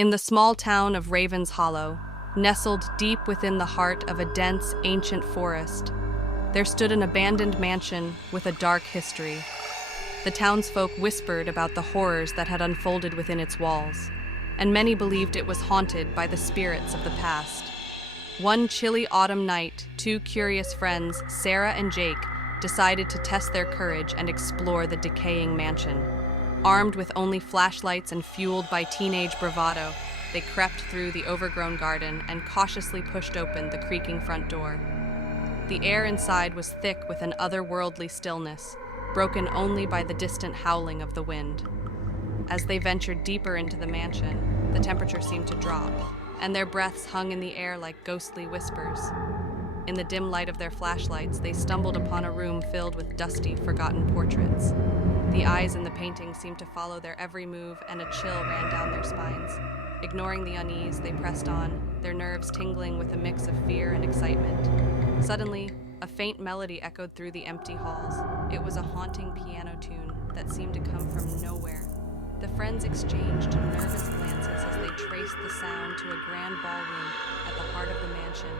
In the small town of Raven's Hollow, nestled deep within the heart of a dense, ancient forest, there stood an abandoned mansion with a dark history. The townsfolk whispered about the horrors that had unfolded within its walls, and many believed it was haunted by the spirits of the past. One chilly autumn night, two curious friends, Sarah and Jake, decided to test their courage and explore the decaying mansion. Armed with only flashlights and fueled by teenage bravado, they crept through the overgrown garden and cautiously pushed open the creaking front door. The air inside was thick with an otherworldly stillness, broken only by the distant howling of the wind. As they ventured deeper into the mansion, the temperature seemed to drop, and their breaths hung in the air like ghostly whispers. In the dim light of their flashlights, they stumbled upon a room filled with dusty, forgotten portraits. The eyes in the paintings seemed to follow their every move, and a chill ran down their spines. Ignoring the unease, they pressed on, their nerves tingling with a mix of fear and excitement. Suddenly, a faint melody echoed through the empty halls. It was a haunting piano tune that seemed to come from nowhere. The friends exchanged nervous glances as they traced the sound to a grand ballroom at the heart of the mansion.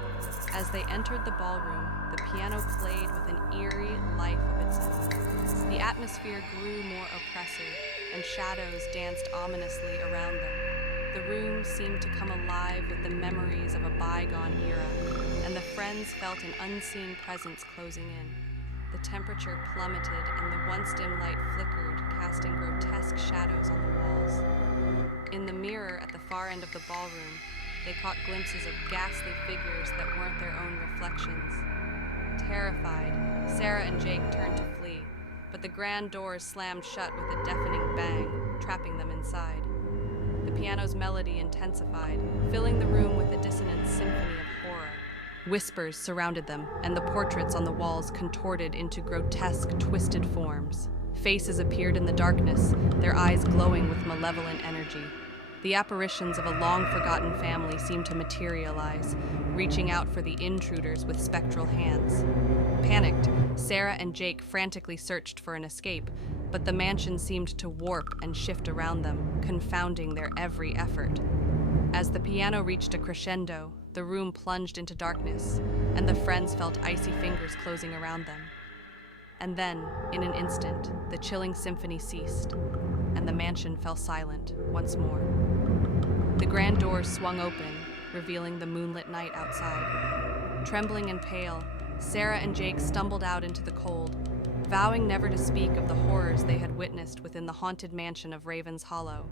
As they entered the ballroom, the piano played with an eerie life of its own. The atmosphere grew more oppressive, and shadows danced ominously around them. The room seemed to come alive with the memories of a bygone era, and the friends felt an unseen presence closing in. The temperature plummeted, and the once dim light flickered, casting grotesque shadows on the walls. In the mirror at the far end of the ballroom, they caught glimpses of ghastly figures that weren't their own reflections. Terrified, Sarah and Jake turned to flee, but the grand doors slammed shut with a deafening bang, trapping them inside. The piano's melody intensified, filling the room with a dissonant symphony of horror. Whispers surrounded them, and the portraits on the walls contorted into grotesque, twisted forms. Faces appeared in the darkness, their eyes glowing with malevolent energy. The apparitions of a long-forgotten family seemed to materialize, reaching out for the intruders with spectral hands. Panicked, Sarah and Jake frantically searched for an escape, but the mansion seemed to warp and shift around them, confounding their every effort. As the piano reached a crescendo, the room plunged into darkness, and the friends felt icy fingers closing around them. And then, in an instant, the chilling symphony ceased, and the mansion fell silent once more. The grand doors swung open, revealing the moonlit night outside. Trembling and pale, Sarah and Jake stumbled out into the cold, vowing never to speak of the horrors they had witnessed within the haunted mansion of Raven's Hollow.